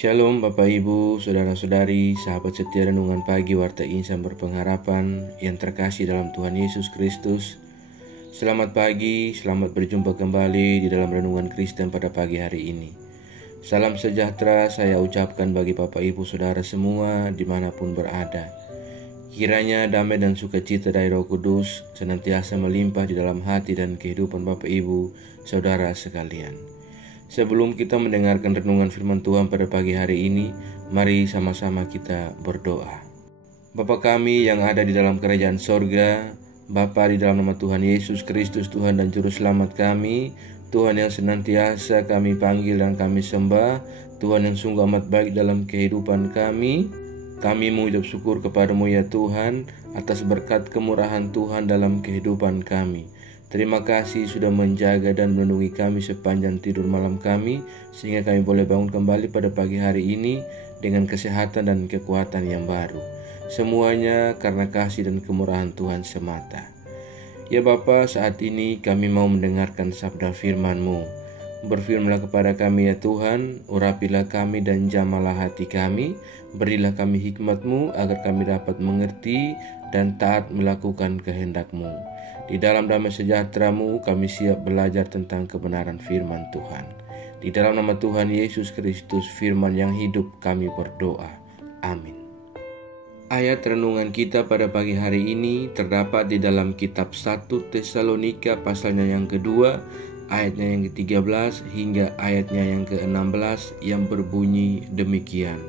Shalom Bapak Ibu, Saudara-saudari, sahabat setia renungan pagi Warta Insan Berpengharapan yang terkasih dalam Tuhan Yesus Kristus. Selamat pagi, selamat berjumpa kembali di dalam renungan Kristen pada pagi hari ini. Salam sejahtera saya ucapkan bagi Bapak Ibu Saudara semua dimanapun berada. Kiranya damai dan sukacita dari Roh Kudus senantiasa melimpah di dalam hati dan kehidupan Bapak Ibu Saudara sekalian. Sebelum kita mendengarkan renungan firman Tuhan pada pagi hari ini, mari sama-sama kita berdoa. Bapa kami yang ada di dalam kerajaan sorga, Bapa di dalam nama Tuhan Yesus Kristus, Tuhan dan Juru Selamat kami, Tuhan yang senantiasa kami panggil dan kami sembah, Tuhan yang sungguh amat baik dalam kehidupan kami mengucap syukur kepadamu ya Tuhan, atas berkat kemurahan Tuhan dalam kehidupan kami. Terima kasih sudah menjaga dan melindungi kami sepanjang tidur malam kami, sehingga kami boleh bangun kembali pada pagi hari ini dengan kesehatan dan kekuatan yang baru. Semuanya karena kasih dan kemurahan Tuhan semata. Ya Bapa, saat ini kami mau mendengarkan sabda firman-Mu. Berfirmanlah kepada kami ya Tuhan, urapilah kami dan jamalah hati kami, berilah kami hikmat-Mu agar kami dapat mengerti dan taat melakukan kehendak-Mu. Di dalam damai sejahtera-Mu kami siap belajar tentang kebenaran firman Tuhan. Di dalam nama Tuhan Yesus Kristus, firman yang hidup, kami berdoa. Amin. Ayat renungan kita pada pagi hari ini terdapat di dalam kitab 1 Tesalonika pasalnya yang kedua, ayatnya yang ke-13 hingga ayatnya yang ke-16 yang berbunyi demikian.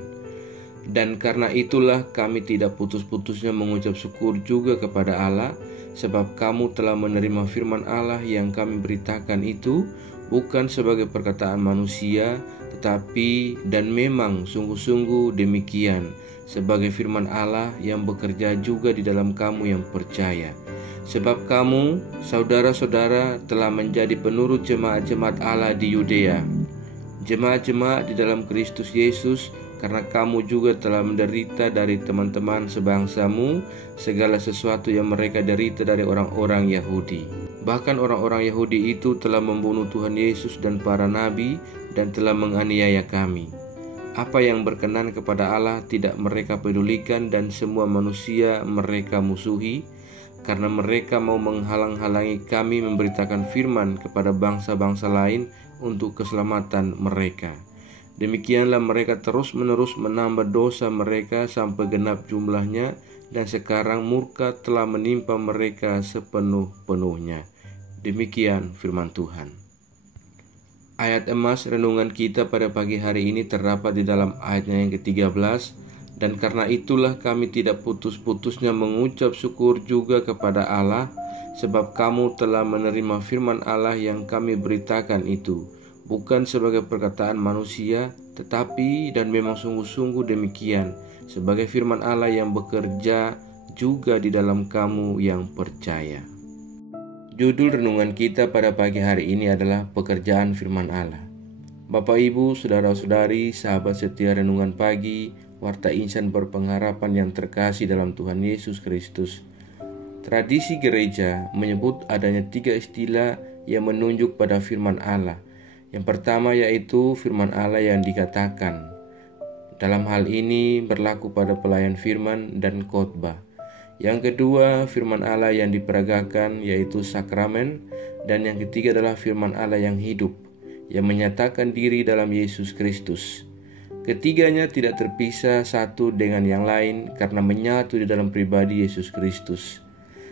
Dan karena itulah kami tidak putus-putusnya mengucap syukur juga kepada Allah, sebab kamu telah menerima firman Allah yang kami beritakan itu, bukan sebagai perkataan manusia, tetapi dan memang sungguh-sungguh demikian, sebagai firman Allah yang bekerja juga di dalam kamu yang percaya. Sebab kamu, saudara-saudara, telah menjadi penurut jemaat-jemaat Allah di Yudea, jemaat-jemaat di dalam Kristus Yesus, karena kamu juga telah menderita dari teman-teman sebangsamu segala sesuatu yang mereka derita dari orang-orang Yahudi. Bahkan orang-orang Yahudi itu telah membunuh Tuhan Yesus dan para nabi dan telah menganiaya kami. Apa yang berkenan kepada Allah tidak mereka pedulikan, dan semua manusia mereka musuhi, karena mereka mau menghalang-halangi kami memberitakan firman kepada bangsa-bangsa lain untuk keselamatan mereka. Demikianlah mereka terus-menerus menambah dosa mereka sampai genap jumlahnya, dan sekarang murka telah menimpa mereka sepenuh-penuhnya. Demikian firman Tuhan. Ayat emas renungan kita pada pagi hari ini terdapat di dalam ayatnya yang ke-13. Dan karena itulah kami tidak putus-putusnya mengucap syukur juga kepada Allah, sebab kamu telah menerima firman Allah yang kami beritakan itu, bukan sebagai perkataan manusia, tetapi dan memang sungguh-sungguh demikian, sebagai firman Allah yang bekerja juga di dalam kamu yang percaya. Judul renungan kita pada pagi hari ini adalah pekerjaan firman Allah. Bapak Ibu, Saudara-saudari, sahabat setia renungan pagi, Warta Insan Berpengharapan yang terkasih dalam Tuhan Yesus Kristus. Tradisi gereja menyebut adanya 3 istilah yang menunjuk pada firman Allah. Yang pertama yaitu firman Allah yang dikatakan. Dalam hal ini berlaku pada pelayan firman dan khotbah. Yang kedua firman Allah yang diperagakan yaitu sakramen. Dan yang ketiga adalah firman Allah yang hidup, yang menyatakan diri dalam Yesus Kristus. Ketiganya tidak terpisah satu dengan yang lain karena menyatu di dalam pribadi Yesus Kristus.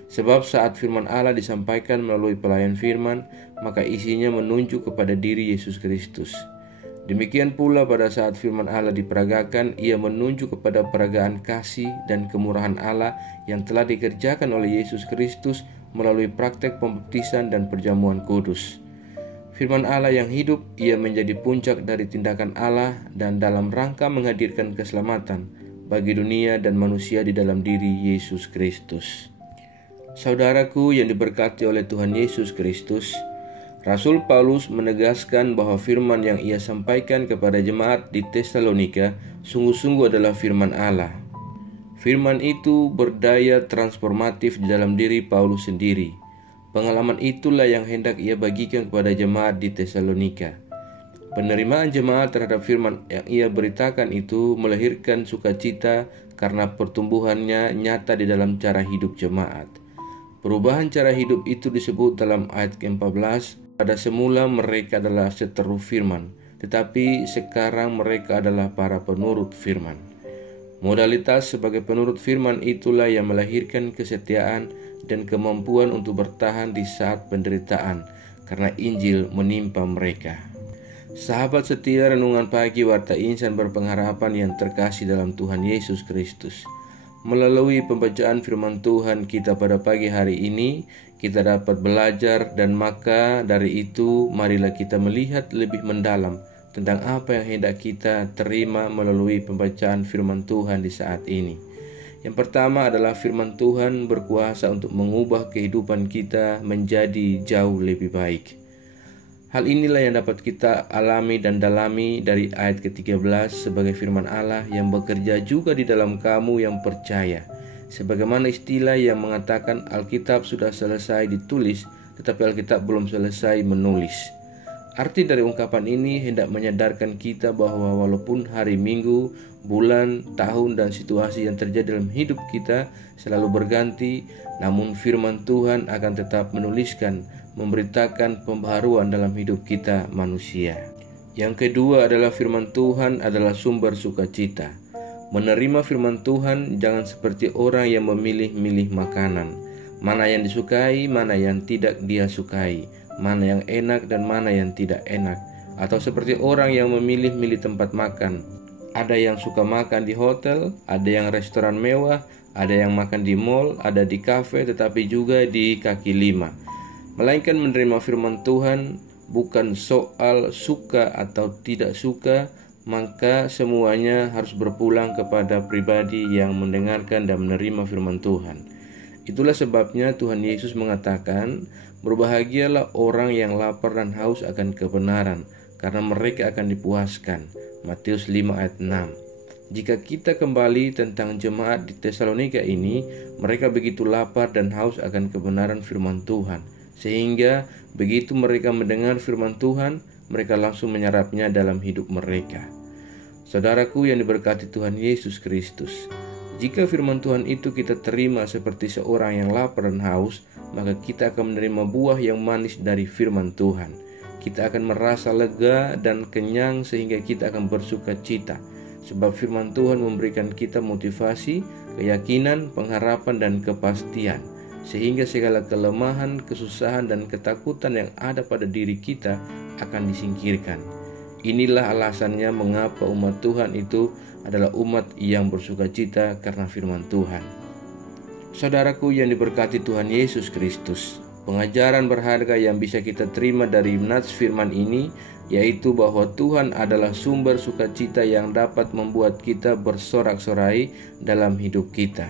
Sebab saat firman Allah disampaikan melalui pelayan firman, maka isinya menunjuk kepada diri Yesus Kristus. Demikian pula pada saat firman Allah diperagakan, ia menunjuk kepada peragaan kasih dan kemurahan Allah yang telah dikerjakan oleh Yesus Kristus melalui praktek pembaptisan dan perjamuan kudus. Firman Allah yang hidup, ia menjadi puncak dari tindakan Allah dan dalam rangka menghadirkan keselamatan bagi dunia dan manusia di dalam diri Yesus Kristus. Saudaraku yang diberkati oleh Tuhan Yesus Kristus, Rasul Paulus menegaskan bahwa firman yang ia sampaikan kepada jemaat di Tesalonika sungguh-sungguh adalah firman Allah. Firman itu berdaya transformatif di dalam diri Paulus sendiri. Pengalaman itulah yang hendak ia bagikan kepada jemaat di Tesalonika. Penerimaan jemaat terhadap firman yang ia beritakan itu melahirkan sukacita karena pertumbuhannya nyata di dalam cara hidup jemaat. Perubahan cara hidup itu disebut dalam ayat ke-14, pada semula mereka adalah seteru firman, tetapi sekarang mereka adalah para penurut firman. Modalitas sebagai penurut firman itulah yang melahirkan kesetiaan dan kemampuan untuk bertahan di saat penderitaan, karena Injil menimpa mereka. Sahabat setia Renungan Pagi Warta Insan Berpengharapan yang terkasih dalam Tuhan Yesus Kristus, melalui pembacaan firman Tuhan kita pada pagi hari ini, kita dapat belajar, dan maka dari itu marilah kita melihat lebih mendalam tentang apa yang hendak kita terima melalui pembacaan firman Tuhan di saat ini. Yang pertama adalah firman Tuhan berkuasa untuk mengubah kehidupan kita menjadi jauh lebih baik. Hal inilah yang dapat kita alami dan dalami dari ayat ke-13 sebagai firman Allah yang bekerja juga di dalam kamu yang percaya. Sebagaimana istilah yang mengatakan Alkitab sudah selesai ditulis, tetapi Alkitab belum selesai menulis. Arti dari ungkapan ini hendak menyadarkan kita bahwa walaupun hari Minggu, bulan, tahun, dan situasi yang terjadi dalam hidup kita selalu berganti, namun firman Tuhan akan tetap menuliskan, memberitakan pembaharuan dalam hidup kita manusia. Yang kedua adalah firman Tuhan adalah sumber sukacita. Menerima firman Tuhan jangan seperti orang yang memilih-milih makanan, mana yang disukai, mana yang tidak dia sukai, mana yang enak dan mana yang tidak enak. Atau seperti orang yang memilih-milih tempat makan. Ada yang suka makan di hotel, ada yang restoran mewah, ada yang makan di mall, ada di kafe, tetapi juga di kaki lima. Melainkan menerima firman Tuhan bukan soal suka atau tidak suka, maka semuanya harus berpulang kepada pribadi yang mendengarkan dan menerima firman Tuhan. Itulah sebabnya Tuhan Yesus mengatakan, berbahagialah orang yang lapar dan haus akan kebenaran, karena mereka akan dipuaskan. Matius 5 ayat 6. Jika kita kembali tentang jemaat di Tesalonika ini, mereka begitu lapar dan haus akan kebenaran firman Tuhan, sehingga begitu mereka mendengar firman Tuhan, mereka langsung menyerapnya dalam hidup mereka. Saudaraku yang diberkati Tuhan Yesus Kristus, jika firman Tuhan itu kita terima seperti seorang yang lapar dan haus, maka kita akan menerima buah yang manis dari firman Tuhan. Kita akan merasa lega dan kenyang sehingga kita akan bersuka cita, sebab firman Tuhan memberikan kita motivasi, keyakinan, pengharapan, dan kepastian, sehingga segala kelemahan, kesusahan, dan ketakutan yang ada pada diri kita akan disingkirkan. Inilah alasannya mengapa umat Tuhan itu adalah umat yang bersuka cita karena firman Tuhan. Saudaraku yang diberkati Tuhan Yesus Kristus, pengajaran berharga yang bisa kita terima dari nats firman ini yaitu bahwa Tuhan adalah sumber sukacita yang dapat membuat kita bersorak-sorai dalam hidup kita.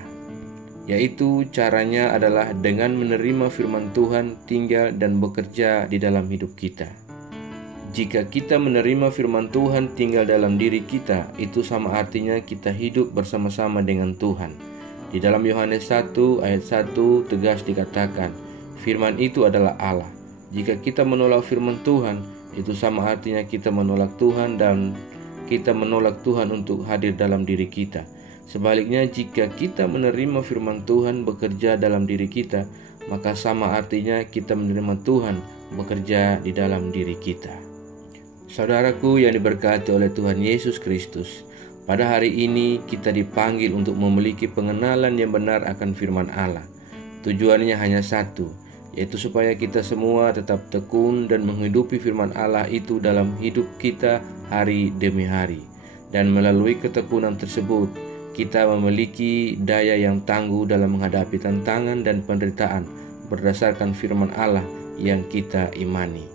Yaitu caranya adalah dengan menerima firman Tuhan tinggal dan bekerja di dalam hidup kita. Jika kita menerima firman Tuhan tinggal dalam diri kita, itu sama artinya kita hidup bersama-sama dengan Tuhan. Di dalam Yohanes 1 ayat 1 tegas dikatakan, firman itu adalah Allah. Jika kita menolak firman Tuhan, itu sama artinya kita menolak Tuhan dan kita menolak Tuhan untuk hadir dalam diri kita. Sebaliknya, jika kita menerima firman Tuhan bekerja dalam diri kita, maka sama artinya kita menerima Tuhan bekerja di dalam diri kita. Saudaraku yang diberkati oleh Tuhan Yesus Kristus, pada hari ini kita dipanggil untuk memiliki pengenalan yang benar akan firman Allah. Tujuannya hanya satu, yaitu supaya kita semua tetap tekun dan menghidupi firman Allah itu dalam hidup kita hari demi hari. Dan melalui ketekunan tersebut, kita memiliki daya yang tangguh dalam menghadapi tantangan dan penderitaan berdasarkan firman Allah yang kita imani.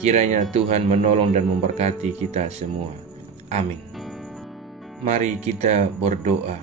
Kiranya Tuhan menolong dan memberkati kita semua. Amin. Mari kita berdoa.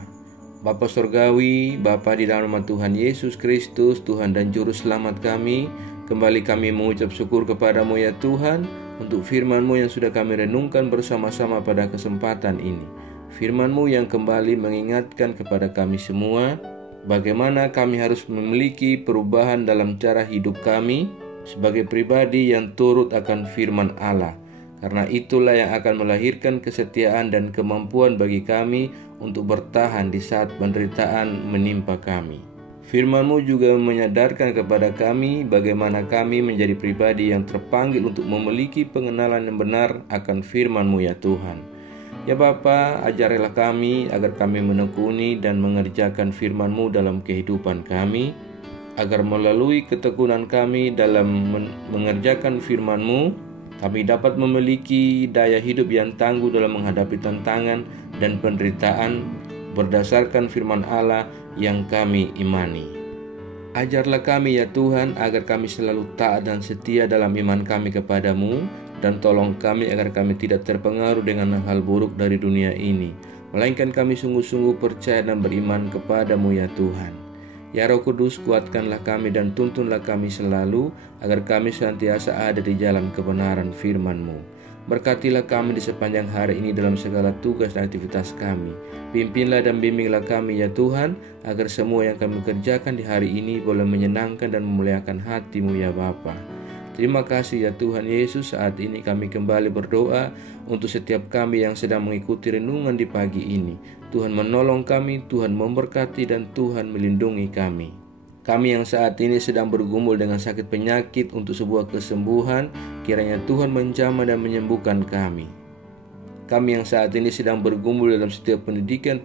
Bapa Surgawi, Bapa di dalam nama Tuhan Yesus Kristus, Tuhan dan Juru Selamat kami, kembali kami mengucap syukur kepadamu ya Tuhan, untuk firman-Mu yang sudah kami renungkan bersama-sama pada kesempatan ini. Firman-Mu yang kembali mengingatkan kepada kami semua, bagaimana kami harus memiliki perubahan dalam cara hidup kami, sebagai pribadi yang turut akan firman Allah, Karena itulah yang akan melahirkan kesetiaan dan kemampuan bagi kami untuk bertahan di saat penderitaan menimpa kami. Firman-Mu juga menyadarkan kepada kami bagaimana kami menjadi pribadi yang terpanggil untuk memiliki pengenalan yang benar akan firman-Mu ya Tuhan. Ya Bapa, ajarilah kami agar kami menekuni dan mengerjakan firman-Mu dalam kehidupan kami, agar melalui ketekunan kami dalam mengerjakan firman-Mu, kami dapat memiliki daya hidup yang tangguh dalam menghadapi tantangan dan penderitaan berdasarkan firman Allah yang kami imani. Ajarlah kami ya Tuhan agar kami selalu taat dan setia dalam iman kami kepadamu, dan tolong kami agar kami tidak terpengaruh dengan hal buruk dari dunia ini, melainkan kami sungguh-sungguh percaya dan beriman kepadamu ya Tuhan. Ya Roh Kudus, kuatkanlah kami dan tuntunlah kami selalu agar kami senantiasa ada di jalan kebenaran firman-Mu. Berkatilah kami di sepanjang hari ini dalam segala tugas dan aktivitas kami. Pimpinlah dan bimbinglah kami ya Tuhan, agar semua yang kami kerjakan di hari ini boleh menyenangkan dan memuliakan hati-Mu ya Bapa. Terima kasih ya Tuhan Yesus, saat ini kami kembali berdoa untuk setiap kami yang sedang mengikuti renungan di pagi ini. Tuhan menolong kami, Tuhan memberkati, dan Tuhan melindungi kami. Kami yang saat ini sedang bergumul dengan sakit penyakit untuk sebuah kesembuhan, kiranya Tuhan menjamah dan menyembuhkan kami. Kami yang saat ini sedang bergumul dalam setiap pendidikan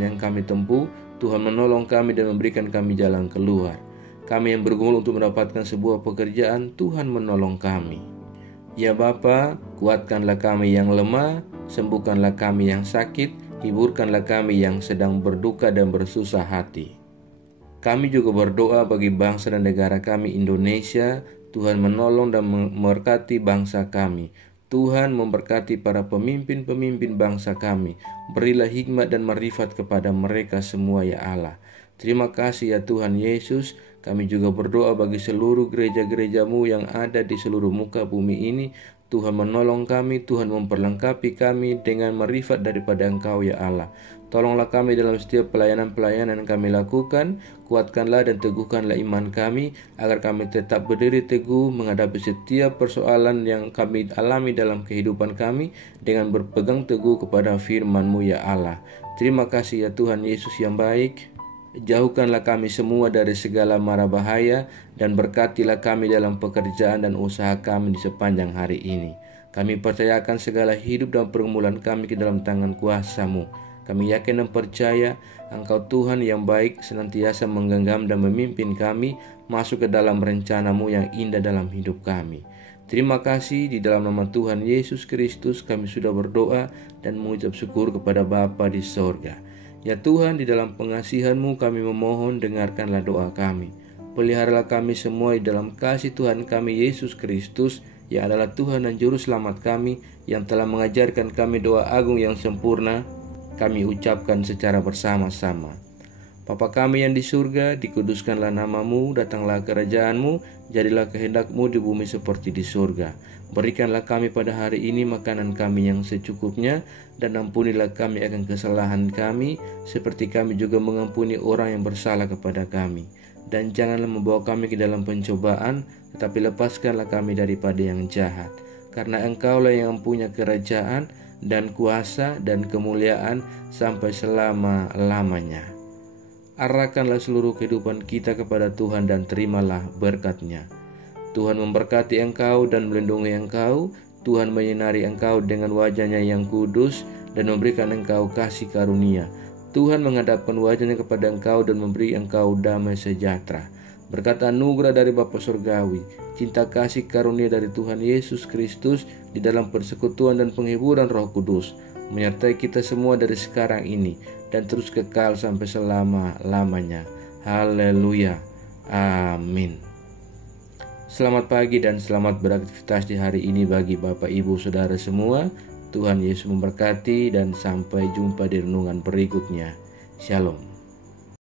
yang kami tempuh, Tuhan menolong kami dan memberikan kami jalan keluar. Kami yang bergumul untuk mendapatkan sebuah pekerjaan, Tuhan menolong kami. Ya Bapa, kuatkanlah kami yang lemah, sembuhkanlah kami yang sakit, hiburkanlah kami yang sedang berduka dan bersusah hati. Kami juga berdoa bagi bangsa dan negara kami Indonesia. Tuhan menolong dan memberkati bangsa kami. Tuhan memberkati para pemimpin-pemimpin bangsa kami. Berilah hikmat dan marifat kepada mereka semua ya Allah. Terima kasih ya Tuhan Yesus. Kami juga berdoa bagi seluruh gereja-gereja-Mu yang ada di seluruh muka bumi ini. Tuhan menolong kami, Tuhan memperlengkapi kami dengan marifat daripada Engkau ya Allah. Tolonglah kami dalam setiap pelayanan-pelayanan yang kami lakukan. Kuatkanlah dan teguhkanlah iman kami, agar kami tetap berdiri teguh menghadapi setiap persoalan yang kami alami dalam kehidupan kami, dengan berpegang teguh kepada firman-Mu ya Allah. Terima kasih ya Tuhan Yesus yang baik. Jauhkanlah kami semua dari segala mara bahaya, dan berkatilah kami dalam pekerjaan dan usaha kami di sepanjang hari ini. Kami percayakan segala hidup dan pergumulan kami ke dalam tangan kuasa-Mu. Kami yakin dan percaya Engkau Tuhan yang baik senantiasa menggenggam dan memimpin kami masuk ke dalam rencana-Mu yang indah dalam hidup kami. Terima kasih, di dalam nama Tuhan Yesus Kristus kami sudah berdoa dan mengucap syukur kepada Bapa di sorga. Ya Tuhan, di dalam pengasihan-Mu kami memohon, dengarkanlah doa kami. Peliharalah kami semua di dalam kasih Tuhan kami Yesus Kristus, yang adalah Tuhan dan Juru Selamat kami, yang telah mengajarkan kami doa agung yang sempurna. Kami ucapkan secara bersama-sama. Bapa kami yang di surga, dikuduskanlah nama-Mu, datanglah kerajaan-Mu, jadilah kehendak-Mu di bumi seperti di surga. Berikanlah kami pada hari ini makanan kami yang secukupnya, dan ampunilah kami akan kesalahan kami, seperti kami juga mengampuni orang yang bersalah kepada kami. Dan janganlah membawa kami ke dalam pencobaan, tetapi lepaskanlah kami daripada yang jahat. Karena Engkaulah yang mempunyai kerajaan, dan kuasa dan kemuliaan sampai selama-lamanya. Arahkanlah seluruh kehidupan kita kepada Tuhan dan terimalah berkat-Nya. Tuhan memberkati engkau dan melindungi engkau. Tuhan menyinari engkau dengan wajah-Nya yang kudus dan memberikan engkau kasih karunia. Tuhan menghadapkan wajah-Nya kepada engkau dan memberi engkau damai sejahtera. Berkat anugerah dari Bapa Surgawi, cinta kasih karunia dari Tuhan Yesus Kristus di dalam persekutuan dan penghiburan Roh Kudus menyertai kita semua dari sekarang ini dan terus kekal sampai selama-lamanya. Haleluya. Amin. Selamat pagi dan selamat beraktivitas di hari ini bagi Bapak, Ibu, Saudara semua. Tuhan Yesus memberkati dan sampai jumpa di renungan berikutnya. Shalom.